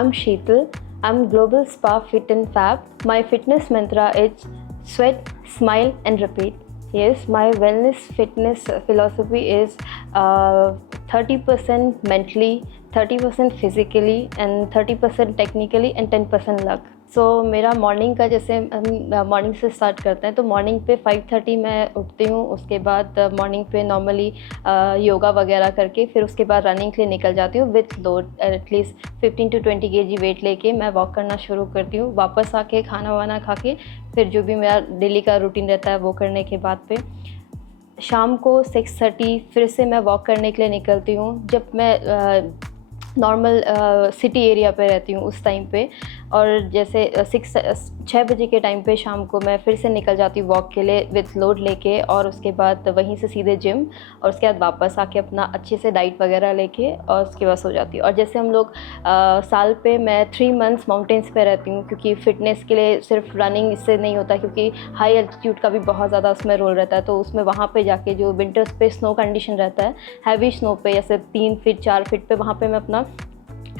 I'm Sheetal. I'm Global Spa Fit and Fab. My fitness mantra is sweat, smile, and repeat. Yes, my wellness fitness philosophy is 30% mentally, 30% physically, and 30% technically, and 10% luck. सो मेरा morning का जैसे हम morning से start करते हैं तो morning पे 5:30 मैं उठती हूँ। उसके बाद मॉर्निंग पे नॉर्मली योगा वगैरह करके फिर उसके बाद रनिंग के लिए निकल जाती हूँ with load at least 15 to 20 kg weight लेके मैं वॉक करना शुरू करती हूँ। वापस आके खाना वाना खा के फिर जो भी मेरा डेली का रूटीन रहता है वो करने के बाद पे शाम को 6:30 फिर से मैं वॉक करने के लिए निकलती हूँ। जब मैं नॉर्मल सिटी एरिया पे रहती हूँ उस टाइम पे, और जैसे 6 बजे के टाइम पे शाम को मैं फिर से निकल जाती हूँ वॉक के लिए विथ लोड लेके, और उसके बाद वहीं से सीधे जिम, और उसके बाद वापस आके अपना अच्छे से डाइट वगैरह लेके और उसके बाद सो जाती हूँ। और जैसे हम लोग साल पे मैं 3 मंथ्स माउंटेन्स पे रहती हूँ, क्योंकि फ़िटनेस के लिए सिर्फ रनिंग इससे नहीं होता, क्योंकि हाई एल्टीट्यूड का भी बहुत ज़्यादा उसमें रोल रहता है। तो उसमें वहाँ पे जाके जो विंटर्स पे स्नो कंडीशन रहता है, हैवी स्नो पे जैसे 3 फीट 4 फीट पे, वहाँ पे मैं अपना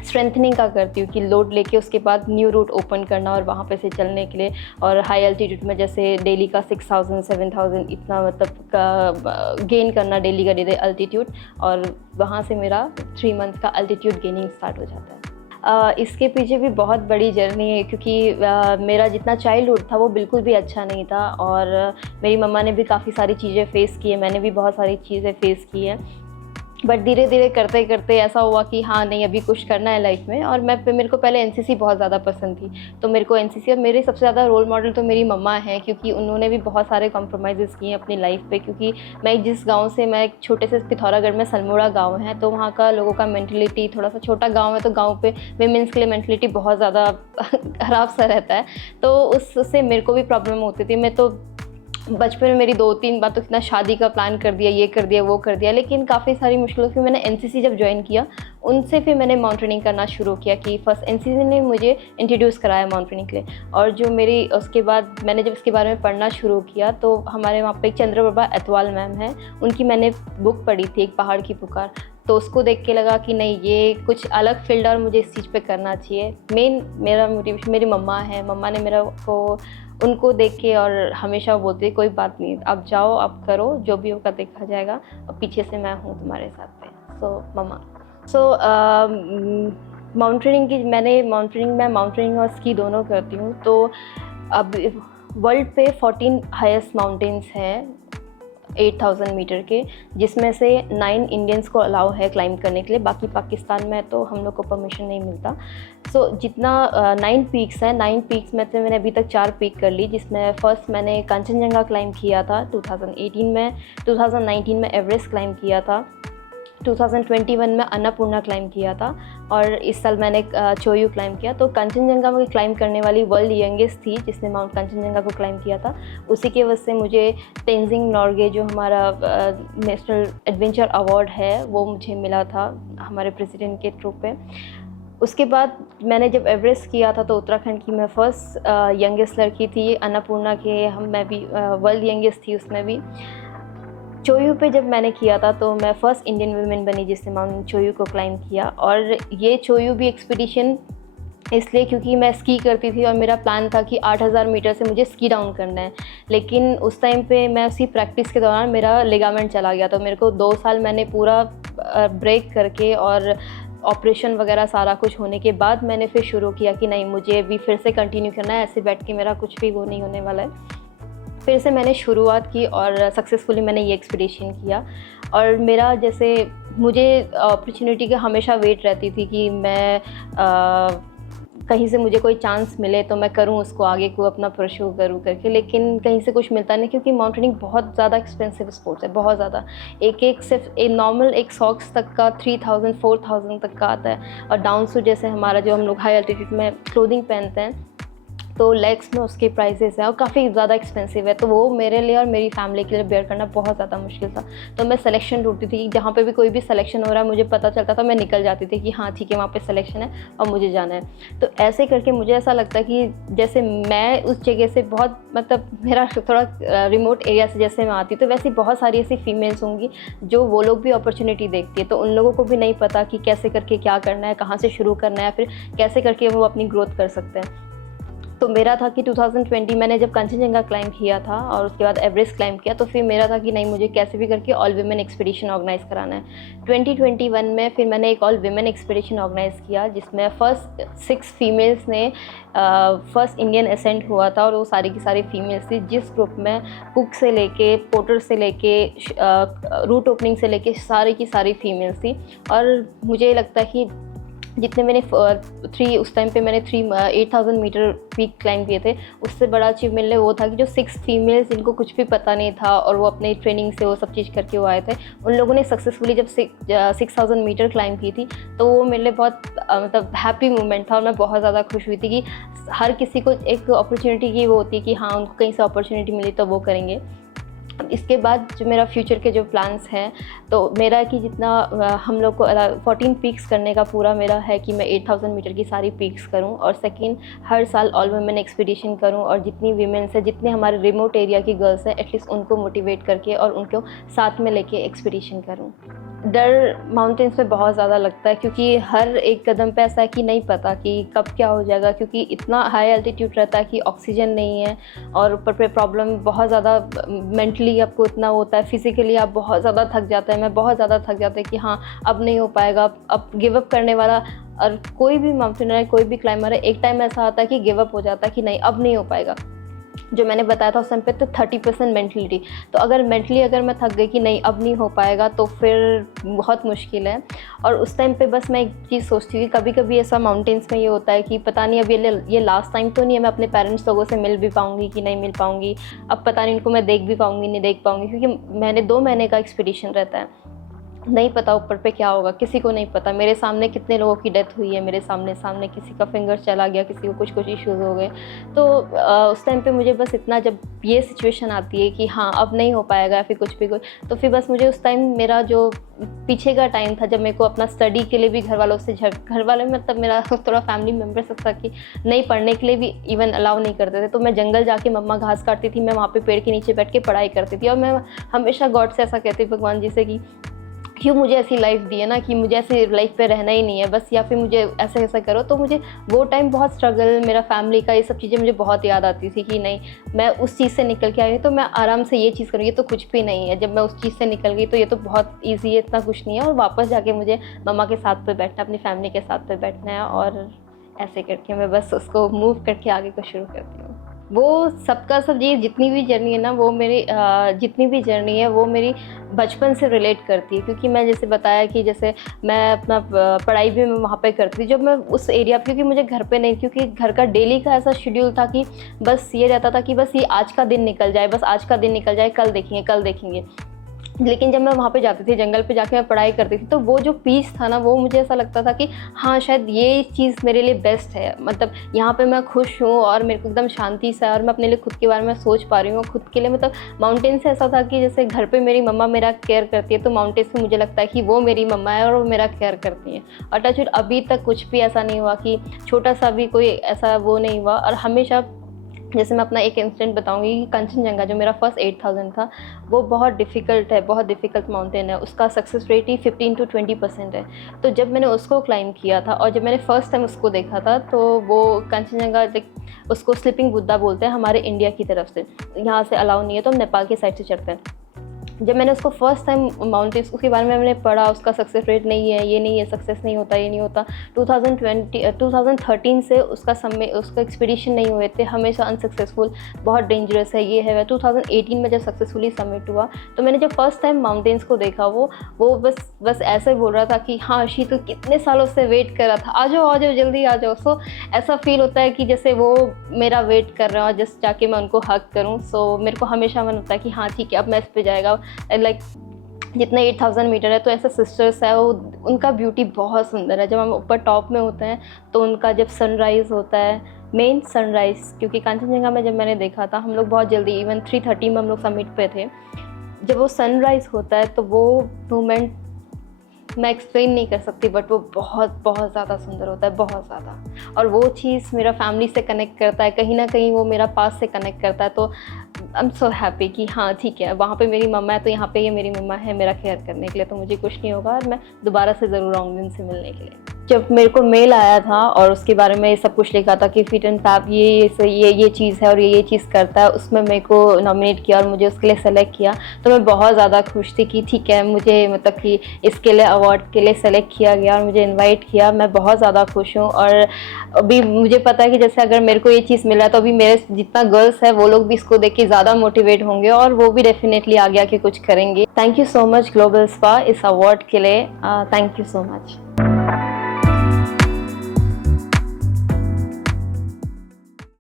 स्ट्रेंथनिंग का करती हूँ कि लोड लेके उसके बाद न्यू रूट ओपन करना और वहाँ पे से चलने के लिए। और हाई एल्टीट्यूड में जैसे डेली का 6000 7000 इतना मतलब का गेन करना डेली का डेली एल्टीट्यूड, और वहाँ से मेरा 3 मंथ का एल्टीट्यूड गेनिंग स्टार्ट हो जाता है। इसके पीछे भी बहुत बड़ी जर्नी है, क्योंकि मेरा जितना चाइल्डहुड था वो बिल्कुल भी अच्छा नहीं था, और मेरी मम्मा ने भी काफ़ी सारी चीज़ें फ़ेस की है, मैंने भी बहुत सारी चीज़ें फ़ेस की हैं। बट धीरे धीरे करते करते ऐसा हुआ कि हाँ नहीं, अभी कुछ करना है लाइफ में। और मेरे को पहले एनसीसी बहुत ज़्यादा पसंद थी, तो मेरे को एनसीसी, और मेरे सबसे ज़्यादा रोल मॉडल तो मेरी मम्मा हैं, क्योंकि उन्होंने भी बहुत सारे कॉम्प्रोमाइज़ किए अपनी लाइफ पे। क्योंकि मैं जिस गांव से, मैं एक छोटे से पिथौरागढ़ में सलमोड़ा गांव है, तो वहाँ का लोगों का मेंटलिटी, थोड़ा सा छोटा गाँव है तो गाँव पे वीमेंस के लिए मेंटलिटी बहुत ज़्यादा ख़राब सा रहता है। तो उससे मेरे को भी प्रॉब्लम होती थी। मैं तो बचपन में मेरी 2-3 बार तो कितना शादी का प्लान कर दिया, ये कर दिया वो कर दिया, लेकिन काफ़ी सारी मुश्किलों से मैंने एनसीसी जब ज्वाइन किया, उनसे फिर मैंने माउंटेनिंग करना शुरू किया। कि फर्स्ट एनसीसी ने मुझे इंट्रोड्यूस कराया माउंटेनिंग के लिए। और जो मेरी उसके बाद मैंने जब इसके बारे में पढ़ना शुरू किया, तो हमारे वहाँ पे एक चंद्रप्रभा एतवाल मैम है, उनकी मैंने बुक पढ़ी थी एक पहाड़ की पुकार। तो उसको देख के लगा कि नहीं, ये कुछ अलग फील्ड और मुझे इस चीज़ पे करना चाहिए। मेन मेरा मोटिवेशन मेरी मम्मा है। मम्मा ने मेरा को उनको देख के, और हमेशा बोलती है कोई बात नहीं, आप जाओ, आप करो, जो भी होगा देखा जाएगा, और पीछे से मैं हूँ तुम्हारे साथ पे। सो मम्मा। सो मैं माउंटेनिंग और स्की दोनों करती हूँ। तो अब वर्ल्ड पे 14 हाईएस्ट माउंटेन्स हैं 8000 मीटर के, जिसमें से 9 इंडियंस को अलाउ है क्लाइंब करने के लिए। बाकी पाकिस्तान में तो हम लोग को परमिशन नहीं मिलता। सो जितना 9 पीक्स हैं, 9 पीक्स में से मैंने अभी तक 4 पीक कर ली, जिसमें फर्स्ट मैंने कंचनजंगा क्लाइंब किया था 2018 में, 2019 में एवरेस्ट क्लाइंब किया था, 2021 में अन्नपूर्णा क्लाइंब किया था, और इस साल मैंने चोयू क्लाइंब किया। तो कंचनजंगा में क्लाइंब करने वाली वर्ल्ड यंगेस्ट थी जिसने माउंट कंचनजंगा को क्लाइंब किया था। उसी के वजह से मुझे तेंजिंग नॉर्गे, जो हमारा नेशनल एडवेंचर अवार्ड है, वो मुझे मिला था हमारे प्रेसिडेंट के थ्रू पे। उसके बाद मैंने जब एवरेस्ट किया था तो उत्तराखंड की मैं फर्स्ट यंगेस्ट लड़की थी। अन्नपूर्णा के मैं भी वर्ल्ड यंगेस्ट थी उसमें भी। चोयू पे जब मैंने किया था तो मैं फ़र्स्ट इंडियन वुमेन बनी जिसने माउंट चोयू को क्लाइंब किया। और ये चोयू भी एक्सपीडिशन इसलिए क्योंकि मैं स्की करती थी और मेरा प्लान था कि 8000 मीटर से मुझे स्की डाउन करना है। लेकिन उस टाइम पे मैं उसी प्रैक्टिस के दौरान मेरा लिगामेंट चला गया, तो मेरे को 2 साल मैंने पूरा ब्रेक करके और ऑपरेशन वगैरह सारा कुछ होने के बाद मैंने फिर शुरू किया कि नहीं, मुझे अभी फिर से कंटिन्यू करना है, ऐसे बैठ के मेरा कुछ भी वो नहीं होने वाला है। फिर से मैंने शुरुआत की और सक्सेसफुली मैंने ये एक्सपीडिशन किया। और मेरा जैसे मुझे अपॉर्चुनिटी का हमेशा वेट रहती थी कि मैं कहीं से मुझे कोई चांस मिले तो मैं करूं उसको, आगे को अपना परस्यू करूं करके, लेकिन कहीं से कुछ मिलता नहीं, क्योंकि माउंटेनिंग बहुत ज़्यादा एक्सपेंसिव स्पोर्ट्स है, बहुत ज़्यादा। एक सिर्फ एक नॉर्मल एक सॉक्स तक का 3000 4000 तक का आता है। और डाउन सूट जैसे हमारा जो हम लोग हाई एल्टीट्यूड में क्लोथिंग पहनते हैं तो लेग्स में उसके प्राइसेस हैं और काफ़ी ज़्यादा एक्सपेंसिव है, तो वो मेरे लिए और मेरी फैमिली के लिए बेयर करना बहुत ज़्यादा मुश्किल था। तो मैं सिलेक्शन ढूंढती थी, जहाँ पे भी कोई भी सिलेक्शन हो रहा है मुझे पता चलता था, मैं निकल जाती थी कि हाँ ठीक है वहाँ पे सिलेक्शन है और मुझे जाना है। तो ऐसे करके मुझे ऐसा लगता है कि जैसे मैं उस जगह से बहुत मतलब मेरा थोड़ा रिमोट एरिया से जैसे मैं आती, तो वैसे बहुत सारी ऐसी फीमेल्स होंगी जो वो लोग भी अपॉर्चुनिटी देखती है, तो उन लोगों को भी नहीं पता कि कैसे करके क्या करना है, कहाँ से शुरू करना है, फिर कैसे करके वो अपनी ग्रोथ कर सकते हैं। तो मेरा था कि 2020 मैंने जब कंचनजंगा क्लाइंब किया था और उसके बाद एवरेस्ट क्लाइंब किया, तो फिर मेरा था कि नहीं मुझे कैसे भी करके ऑल वीमेन एक्सपीडिशन ऑर्गेनाइज़ कराना है। 2021 में फिर मैंने एक ऑल वीमेन एक्सपीडिशन ऑर्गेनाइज़ किया, जिसमें फर्स्ट 6 फीमेल्स ने फर्स्ट इंडियन असेंट हुआ था, और वो सारी की सारी फीमेल्स थी, जिस ग्रुप में कुक से लेके पोर्टर से लेके रूट ओपनिंग से लेके सारी की सारी फीमेल्स थी। और मुझे लगता है कि जितने मैंने उस टाइम पे मैंने 8,000 मीटर पीक क्लाइंब किए थे, उससे बड़ा अचीवमेंट वो था कि जो 6 फीमेल्स जिनको कुछ भी पता नहीं था और वो अपने ट्रेनिंग से वो सब चीज़ करके वो आए थे, उन लोगों ने सक्सेसफुली जब 6,000 मीटर क्लाइंब की थी, तो वो मेरे लिए बहुत मतलब हैप्पी मोमेंट था। और मैं बहुत ज़्यादा खुश हुई थी कि हर किसी को एक अपॉर्चुनिटी की वो होती है कि हाँ उनको कहीं से अपॉर्चुनिटी मिली तो वो करेंगे। इसके बाद जो मेरा फ्यूचर के जो प्लान्स हैं, तो मेरा कि जितना हम लोग को 14 पीक्स करने का पूरा मेरा है कि मैं 8,000 मीटर की सारी पीक्स करूं, और सेकंड हर साल ऑल वुमेन एक्सपीडिशन करूं, और जितनी वीमेंस हैं, जितने हमारे रिमोट एरिया की गर्ल्स हैं, एटलीस्ट उनको मोटिवेट करके और उनको साथ में लेके एक्सपीडिशन करूं। डर माउंटेन्स पे बहुत ज़्यादा लगता है, क्योंकि हर एक कदम पे ऐसा है कि नहीं पता कि कब क्या हो जाएगा, क्योंकि इतना हाई एल्टीट्यूड रहता है कि ऑक्सीजन नहीं है, और ऊपर पे प्रॉब्लम बहुत ज़्यादा मेंटली आपको इतना होता है, फिज़िकली आप बहुत ज़्यादा थक जाता है। मैं बहुत ज़्यादा थक जाता है कि हाँ अब नहीं हो पाएगा, अब गिव अप करने वाला। और कोई भी माउंटेनर है, कोई भी क्लाइंबर है, एक टाइम ऐसा आता है कि गिव अप हो जाता है कि नहीं अब नहीं हो पाएगा। जो मैंने बताया था उस टाइम पे, तो 30% मेंटलिटी। तो अगर मेंटली अगर मैं थक गई कि नहीं अब नहीं हो पाएगा, तो फिर बहुत मुश्किल है। और उस टाइम पे बस मैं एक चीज़ सोचती हूँ कि कभी कभी ऐसा माउंटेन्स में ये होता है कि पता नहीं अब ये लास्ट टाइम तो नहीं है, मैं अपने पेरेंट्स लोगों से मिल भी पाऊँगी कि नहीं मिल पाऊँगी, अब पता नहीं उनको मैं देख भी पाऊँगी नहीं देख पाऊँगी, क्योंकि मैंने 2 महीने का एक्सपीडिशन रहता है, नहीं पता ऊपर पे क्या होगा, किसी को नहीं पता। मेरे सामने कितने लोगों की डेथ हुई है, मेरे सामने किसी का फिंगर चला गया, किसी को कुछ इश्यूज़ हो गए। तो उस टाइम पे मुझे बस इतना, जब ये सिचुएशन आती है कि हाँ अब नहीं हो पाएगा या फिर कुछ भी तो फिर बस मुझे उस टाइम मेरा जो पीछे का टाइम था, जब मेरे को अपना स्टडी के लिए भी घर वाले मतलब मेरा थोड़ा फैमिली मेम्बर्स था कि नहीं पढ़ने के लिए भी इवन अलाउ नहीं करते थे, तो मैं जंगल जाके मम्मा घास काटती थी, मैं वहाँ पे पेड़ के नीचे बैठ के पढ़ाई करती थी। और मैं हमेशा गॉड से ऐसा कहती थी, भगवान जी से, कि क्यों मुझे ऐसी लाइफ दी है ना, कि मुझे ऐसी लाइफ पे रहना ही नहीं है बस, या फिर मुझे ऐसा ऐसा करो। तो मुझे वो टाइम बहुत स्ट्रगल, मेरा फैमिली का ये सब चीज़ें मुझे बहुत याद आती थी कि नहीं मैं उस चीज़ से निकल के आई हूँ, तो मैं आराम से ये चीज़ करूँ, ये तो कुछ भी नहीं है। जब मैं उस चीज़ से निकल गई तो ये तो बहुत ईजी है, इतना कुछ नहीं है। और वापस जाके मुझे मम्मा के साथ पे बैठना, अपनी फैमिली के साथ पे बैठना है, और ऐसे करके मैं बस उसको मूव करके आगे को शुरू करती हूँ। वो सबका सब, ये जितनी भी जर्नी है ना, वो मेरी जितनी भी जर्नी है वो मेरी बचपन से रिलेट करती है। क्योंकि मैं जैसे बताया कि जैसे मैं अपना पढ़ाई भी मैं वहाँ पे करती थी, जब मैं उस एरिया, क्योंकि मुझे घर पे नहीं, क्योंकि घर का डेली का ऐसा शेड्यूल था कि बस ये रहता था कि बस ये आज का दिन निकल जाए, बस आज का दिन निकल जाए, कल देखेंगे। लेकिन जब मैं वहाँ पे जाती थी, जंगल पे जाके मैं पढ़ाई करती थी, तो वो जो पीस था ना, वो मुझे ऐसा लगता था कि हाँ शायद ये चीज़ मेरे लिए बेस्ट है। मतलब यहाँ पे मैं खुश हूँ और मेरे को एकदम शांति से, और मैं अपने लिए खुद के बारे में सोच पा रही हूँ खुद के लिए। मतलब माउंटेन से ऐसा था कि जैसे घर पे मेरी मम्मा मेरा केयर करती है, तो माउंटेन से मुझे लगता है कि वो मेरी मम्मा है और वो मेरा केयर करती है। और टचवुड अभी तक कुछ भी ऐसा नहीं हुआ कि छोटा सा भी कोई ऐसा वो नहीं हुआ। और हमेशा, जैसे मैं अपना एक इंसिडेंट बताऊंगी कि कंचनजंगा जो मेरा फर्स्ट 8,000 था, वो बहुत डिफ़िकल्ट माउंटेन है। उसका सक्सेस रेट ही 15 to 20% है। तो जब मैंने उसको क्लाइंब किया था और जब मैंने फ़र्स्ट टाइम उसको देखा था, तो वो कंचनजंगा, उसको स्लीपिंग बुद्धा बोलते हैं हमारे इंडिया की तरफ से, यहाँ से अलाउ नहीं है, तो हम नेपाल की साइड से चढ़ते हैं। जब मैंने उसको फर्स्ट टाइम माउंटेन्स उसके बारे में मैंने पढ़ा, उसका सक्सेस रेट नहीं है, ये नहीं है, सक्सेस नहीं होता, ये नहीं होता। 2013 से उसका एक्सपीडिशन नहीं हुए थे, हमेशा अनसक्सेसफुल, बहुत डेंजरस है, ये है। 2018 में जब सक्सेसफुली सबमिट हुआ, तो मैंने जब फर्स्ट टाइम माउंटेन्स को देखा, वो बस ऐसे बोल रहा था कि हाँ शीतल कितने सालों से वेट कर रहा था, आ जाओ जल्दी आ जाओ। सो ऐसा फील होता है कि जैसे वो मेरा वेट कर रहा है, जस्ट जाके मैं उनको हग करूँ। सो मेरे को हमेशा मन होता है कि हाँ ठीक है, अब मैं इस पे जाएगा। लाइक जितने 8,000 मीटर है, तो ऐसे सिस्टर्स है, वो उनका ब्यूटी बहुत सुंदर है। जब हम ऊपर टॉप में होते हैं, तो उनका जब सनराइज़ होता है, मेन सनराइज़, क्योंकि कांचनजंगा में जब मैंने देखा था, हम लोग बहुत जल्दी इवन 3:30 में हम लोग समिट पे थे। जब वो सनराइज़ होता है तो वो मोमेंट मैं एक्सप्लेन नहीं कर सकती, बट वो बहुत बहुत ज़्यादा सुंदर होता है, बहुत ज़्यादा। और वो चीज़ मेरा फैमिली से कनेक्ट करता है, कहीं ना कहीं वो मेरा पास से कनेक्ट करता है। तो आई एम सो हैप्पी कि हाँ ठीक है, वहाँ पे मेरी मम्मा है तो यहाँ पे ये मेरी मम्मा है मेरा केयर करने के लिए, तो मुझे कुछ नहीं होगा और मैं दोबारा से ज़रूर आऊँगी उनसे मिलने के लिए। जब मेरे को मेल आया था और उसके बारे में सब कुछ लिखा था कि फिट एंड फैब ये चीज़ है और ये चीज़ करता है, उसमें मेरे को नॉमिनेट किया और मुझे उसके लिए सेलेक्ट किया, तो मैं बहुत ज़्यादा खुश थी कि ठीक है, मुझे मतलब कि इसके लिए अवार्ड के लिए सेलेक्ट किया गया और मुझे इनवाइट किया। मैं बहुत ज़्यादा खुश हूँ। और अभी मुझे पता है कि जैसे अगर मेरे को ये चीज़ मिला तो अभी मेरे जितना गर्ल्स है वो लोग भी इसको देख के ज़्यादा मोटिवेट होंगे और वो भी डेफिनेटली आगे आके कुछ करेंगे। Thank you so much global spa इस अवार्ड के लिए। Thank you so much.